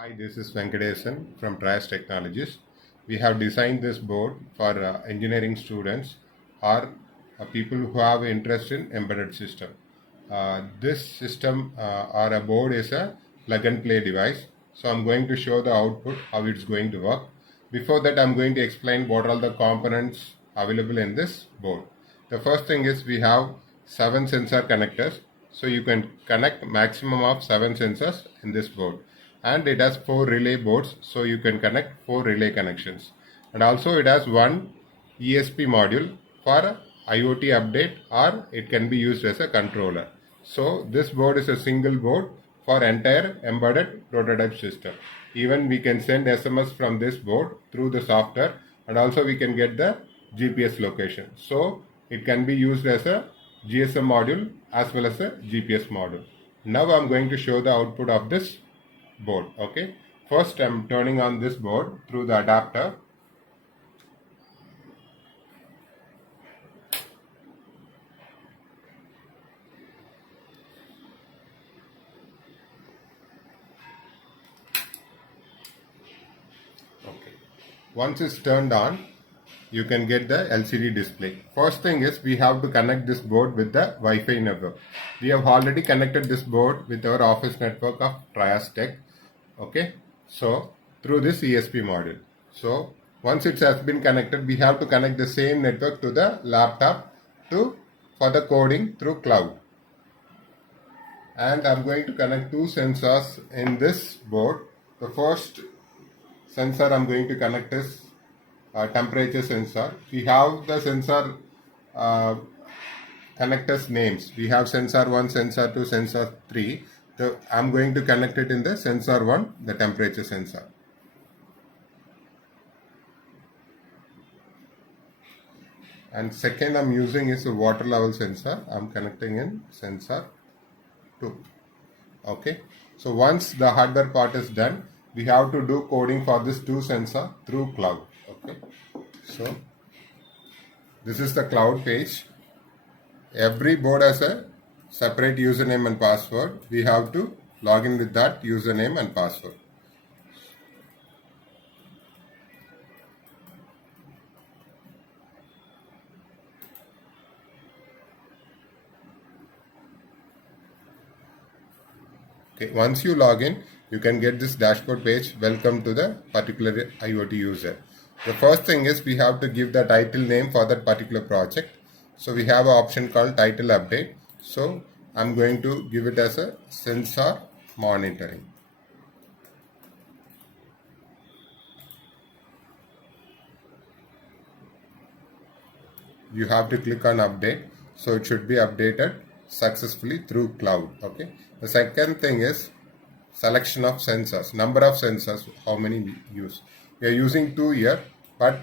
Hi, this is Venkatesan from Trias Technologies. We have designed this board for engineering students or people who have interest in embedded system. This system or a board is a plug and play device. So I'm going to show the output, how it's going to work. Before that, I'm going to explain what are the components available in this board. The first thing is we have 7 sensor connectors. So you can connect maximum of 7 sensors in this board, and it has 4 relay boards, so you can connect 4 relay connections, and also it has one ESP module for IoT update, or it can be used as a controller. So this board is a single board for entire embedded prototype system. Even we can send SMS from this board through the software, and also we can get the GPS location. So it can be used as a GSM module as well as a GPS module. Now I'm going to show the output of this board. Okay, first I'm turning on this board through the adapter. Okay, once it's turned on, you can get the LCD display. First thing is we have to connect this board with the Wi-Fi network. We have already connected this board with our office network of Trias Tech. Okay, so through this ESP module. So once it has been connected, we have to connect the same network to the laptop for the coding through cloud. And I'm going to connect 2 sensors in this board. The first sensor I'm going to connect is temperature sensor. We have the sensor connectors names. We have sensor 1, sensor 2, sensor 3. I'm going to connect it in the sensor 1, the temperature sensor. And second I'm using is a water level sensor. I'm connecting in sensor 2. Okay, so once the hardware part is done, we have to do coding for this 2 sensor through cloud. Okay, so this is the cloud page. Every board has a separate username and password. We have to log in with that username and password. Okay, once you log in, you can get this dashboard page. Welcome to the particular IoT user. The first thing is we have to give the title name for that particular project. So we have an option called title update. So I'm going to give it as a sensor monitoring. You have to click on update, so it should be updated successfully through cloud. Okay, the second thing is selection of sensors, number of sensors, how many we use. We are using 2 here, but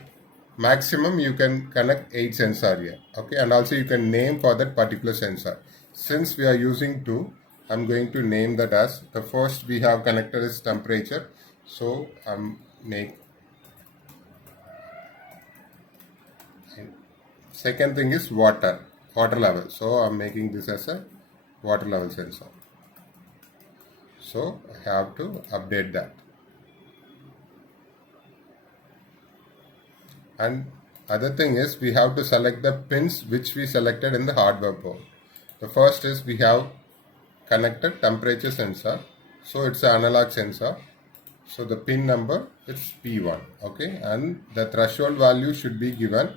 maximum you can connect 8 sensor here. Okay, and also you can name for that particular sensor. Since we are using 2, I'm going to name that as the first we have connected is temperature. So second thing is water level. So I'm making this as a water level sensor. So I have to update that. And other thing is we have to select the pins which we selected in the hardware board. The first is we have connected temperature sensor. So it's an analog sensor. So the pin number is P1. Okay, and the threshold value should be given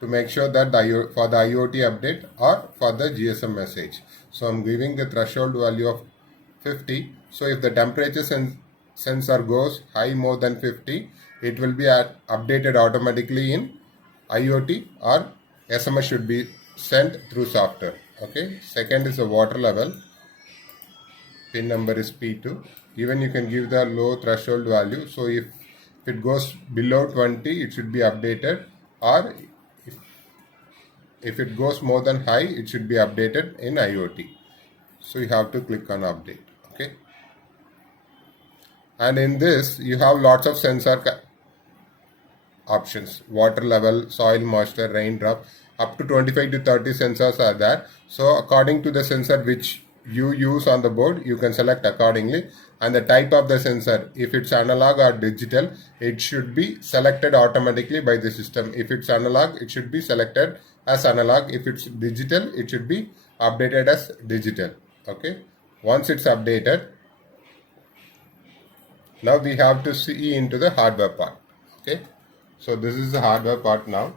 to make sure that for the IoT update or for the GSM message. So I'm giving the threshold value of 50. So if the temperature sensor goes high more than 50, it will be updated automatically in IoT, or SMS should be sent through software. Okay. Second is the water level. Pin number is P2. Even you can give the low threshold value. So if it goes below 20, it should be updated, or if it goes more than high, it should be updated in IoT. So you have to click on update. Okay. And in this, you have lots of sensor options: water level, soil moisture, raindrop. Up to 25 to 30 sensors are there. So according to the sensor which you use on the board, you can select accordingly. And the type of the sensor, if it's analog or digital, it should be selected automatically by the system. If it's analog, it should be selected as analog. If it's digital, it should be updated as digital. Okay, once it's updated, now we have to see into the hardware part. Okay, so this is the hardware part now.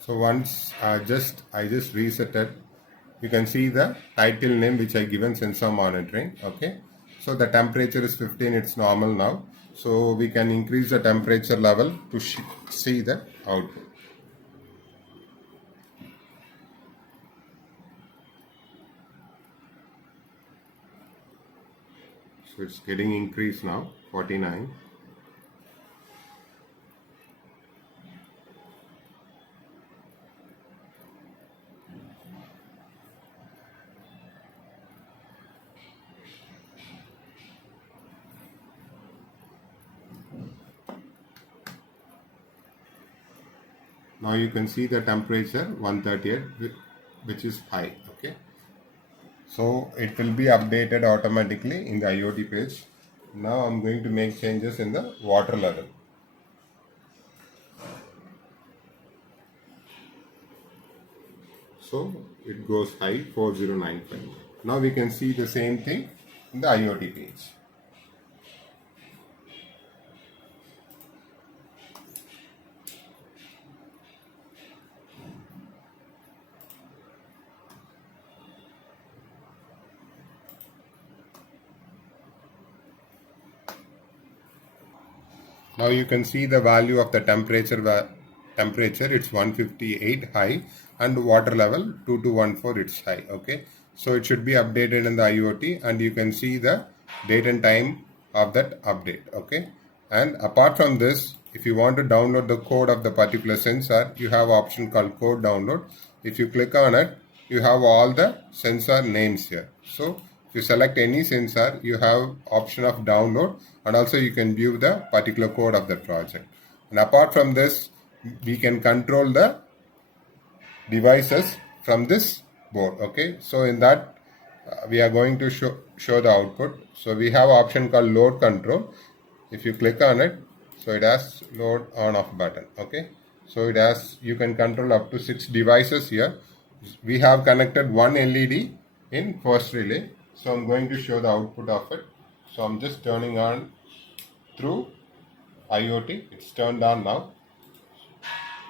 So once I just reset it, you can see the title name which I given, sensor monitoring. Okay, so the temperature is 15, it's normal now. So we can increase the temperature level to see the output. So it's getting increased now, 49. Now you can see the temperature 138, which is high. Okay, so it will be updated automatically in the IoT page. Now I'm going to make changes in the water level. So it goes high, 4095. Now we can see the same thing in the IoT page. Now you can see the value of the temperature. It's 158 high, and water level 2214, it's high. Okay, so it should be updated in the IoT, and you can see the date and time of that update. Okay, and apart from this, if you want to download the code of the particular sensor, you have option called code download. If you click on it, you have all the sensor names here. So if you select any sensor, you have option of download, and also you can view the particular code of the project. And apart from this, we can control the devices from this board. Okay, so in that we are going to show the output. So we have option called load control. If you click on it, so it has load on off button. Okay, so it has, you can control up to 6 devices here. We have connected one LED in first relay, so I'm going to show the output of it. So I'm just turning on through IoT. It's turned on now.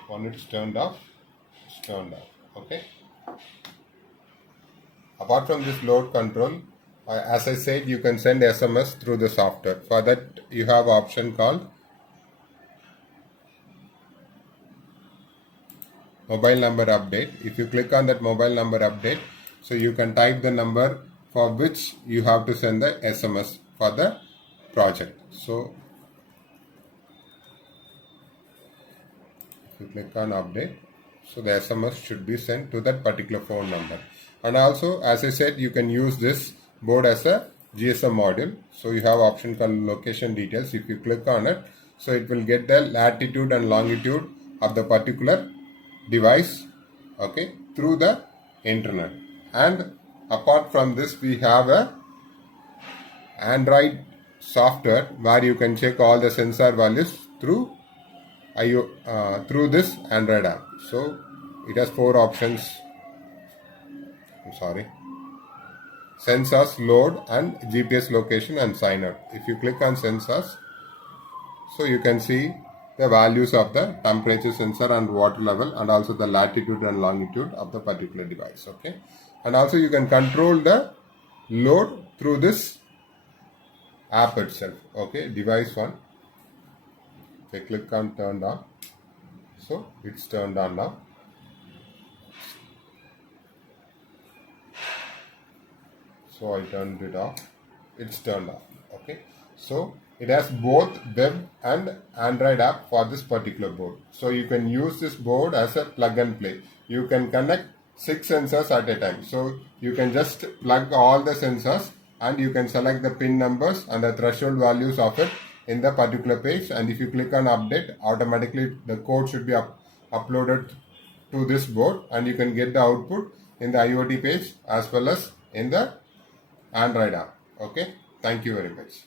When it's turned off, it's turned off. Okay, apart from this load control, as I said, you can send SMS through the software. For that, you have option called mobile number update. If you click on that mobile number update, so you can type the number for which you have to send the SMS for the project. So if you click on update, so the SMS should be sent to that particular phone number. And also, as I said, you can use this board as a GSM module. So you have option called location details. If you click on it, so it will get the latitude and longitude of the particular device, okay, through the internet. And apart from this, we have a Android software where you can check all the sensor values through through this Android app. So it has 4 options. Sensors, load, and GPS location and sign out. If you click on sensors, so you can see the values of the temperature sensor and water level, and also the latitude and longitude of the particular device. Okay, and also you can control the load through this app itself. Okay, device 1. If I click on turned on, so it's turned on now. So I turned it off, it's turned off. Okay, so it has both web and Android app for this particular board. So you can use this board as a plug and play. You can connect 6 sensors at a time. So you can just plug all the sensors and you can select the pin numbers and the threshold values of it in the particular page, and if you click on update, automatically the code should be uploaded to this board, and you can get the output in the IoT page as well as in the Android app. Okay, thank you very much.